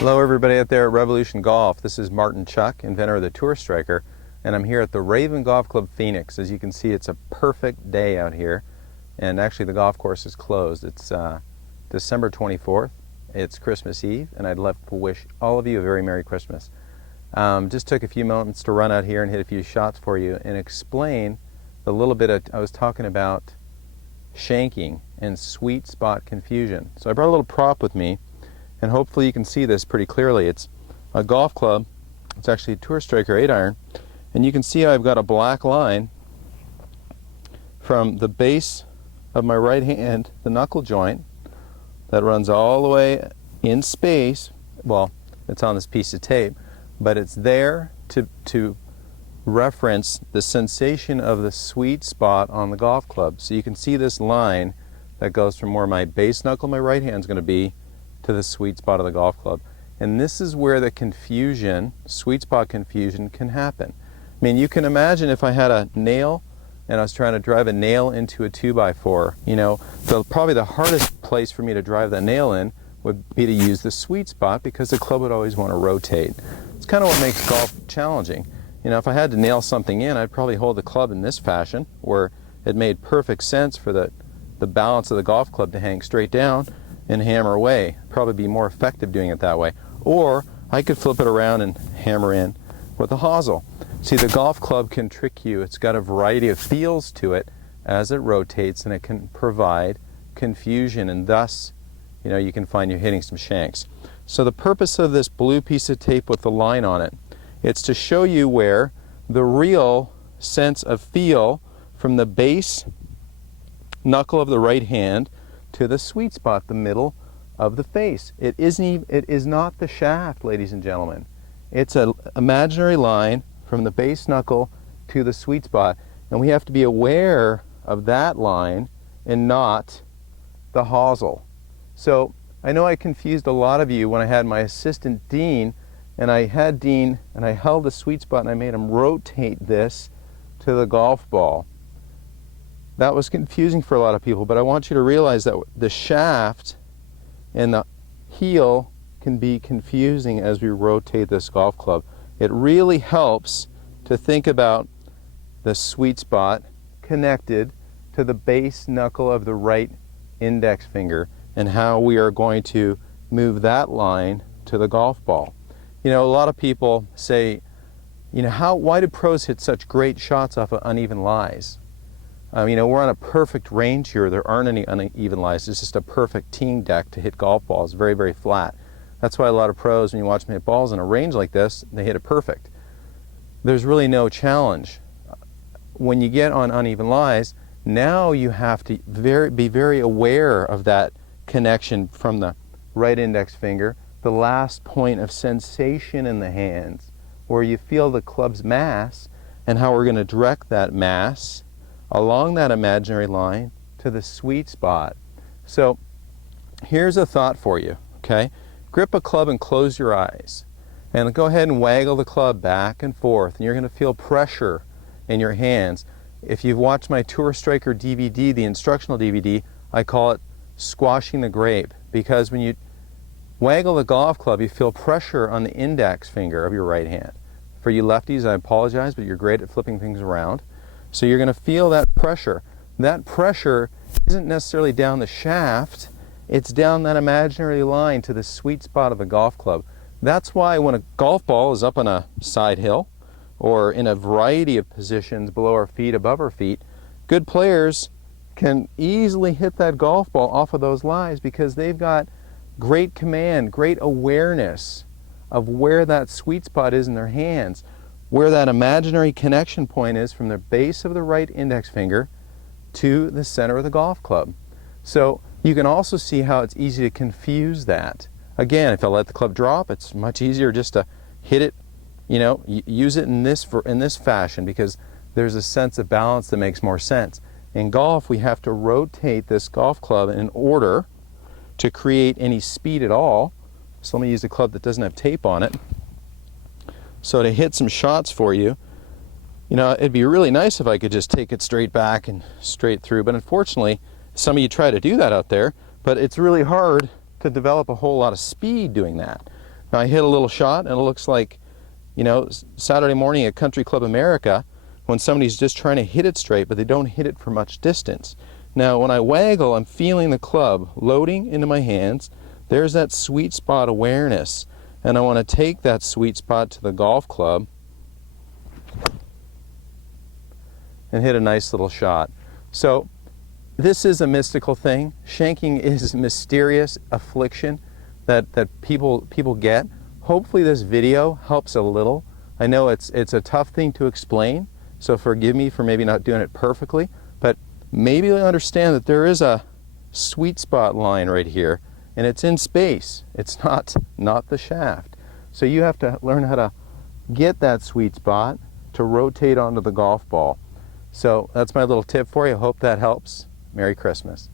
Hello everybody out there at Revolution Golf. This is Martin Chuck, inventor of the Tour Striker, and I'm here at the Raven Golf Club Phoenix. As you can see, it's a perfect day out here, and actually the golf course is closed. It's December 24th. It's Christmas Eve, and I'd love to wish all of you a very Merry Christmas. Just took a few moments to run out here and hit a few shots for you and explain the little bit I was talking about shanking and sweet spot confusion. So I brought a little prop with me, and hopefully you can see this pretty clearly. It's a golf club. It's actually a Tour Striker 8-iron, and you can see I've got a black line from the base of my right hand, the knuckle joint, that runs all the way in space. Well, it's on this piece of tape, but it's there to reference the sensation of the sweet spot on the golf club. So you can see this line that goes from where my base knuckle, my right hand, is going to be to the sweet spot of the golf club. And this is where the confusion, sweet spot confusion, can happen. I mean, you can imagine if I had a nail and I was trying to drive a nail into a 2x4, you know, probably the hardest place for me to drive that nail in would be to use the sweet spot, because the club would always want to rotate. It's kind of what makes golf challenging. You know, if I had to nail something in, I'd probably hold the club in this fashion, where it made perfect sense for the balance of the golf club to hang straight down and hammer away. Probably be more effective doing it that way. Or I could flip it around and hammer in with a hosel. See, the golf club can trick you. It's got a variety of feels to it as it rotates, and it can provide confusion, and thus, you know, you can find you're hitting some shanks. So the purpose of this blue piece of tape with the line on it, it's to show you where the real sense of feel from the base knuckle of the right hand to the sweet spot, the middle of the face. It is not the shaft, ladies and gentlemen. It's an imaginary line from the base knuckle to the sweet spot, and we have to be aware of that line and not the hosel. So I know I confused a lot of you when I had my assistant Dean, and I had Dean and I held the sweet spot and I made him rotate this to the golf ball. That was confusing for a lot of people, but I want you to realize that the shaft and the heel can be confusing as we rotate this golf club. It really helps to think about the sweet spot connected to the base knuckle of the right index finger, and how we are going to move that line to the golf ball. You know, a lot of people say, you know, why do pros hit such great shots off of uneven lies? You know, we're on a perfect range here. There aren't any uneven lies. It's just a perfect teeing deck to hit golf balls, very, very flat. That's why a lot of pros, when you watch them hit balls in a range like this, they hit it perfect. There's really no challenge. When you get on uneven lies, now you have to be very aware of that connection from the right index finger, the last point of sensation in the hands, where you feel the club's mass, and how we're going to direct that mass along that imaginary line to the sweet spot. So here's a thought for you, okay? Grip a club and close your eyes, and go ahead and waggle the club back and forth, and you're going to feel pressure in your hands. If you've watched my Tour Striker DVD, the instructional DVD, I call it squashing the grape, because when you waggle the golf club, you feel pressure on the index finger of your right hand. For you lefties, I apologize, but you're great at flipping things around. So you're going to feel that pressure. That pressure isn't necessarily down the shaft, it's down that imaginary line to the sweet spot of the golf club. That's why when a golf ball is up on a side hill, or in a variety of positions below our feet, above our feet, good players can easily hit that golf ball off of those lies, because they've got great command, great awareness of where that sweet spot is in their hands, where that imaginary connection point is from the base of the right index finger to the center of the golf club. So you can also see how it's easy to confuse that. Again, if I let the club drop, it's much easier just to hit it, you know, use it in this fashion, because there's a sense of balance that makes more sense. In golf, we have to rotate this golf club in order to create any speed at all. So let me use a club that doesn't have tape on it. So to hit some shots for you, you know, it'd be really nice if I could just take it straight back and straight through, but unfortunately, some of you try to do that out there, but it's really hard to develop a whole lot of speed doing that. Now I hit a little shot and it looks like, you know, Saturday morning at Country Club America when somebody's just trying to hit it straight but they don't hit it for much distance. Now when I waggle, I'm feeling the club loading into my hands. There's that sweet spot awareness, and I want to take that sweet spot to the golf club and hit a nice little shot. So this is a mystical thing. Shanking is a mysterious affliction that people get. Hopefully this video helps a little. I know it's a tough thing to explain, so forgive me for maybe not doing it perfectly, but maybe you'll understand that there is a sweet spot line right here, and it's in space. It's not the shaft. So you have to learn how to get that sweet spot to rotate onto the golf ball. So that's my little tip for you. I hope that helps. Merry Christmas.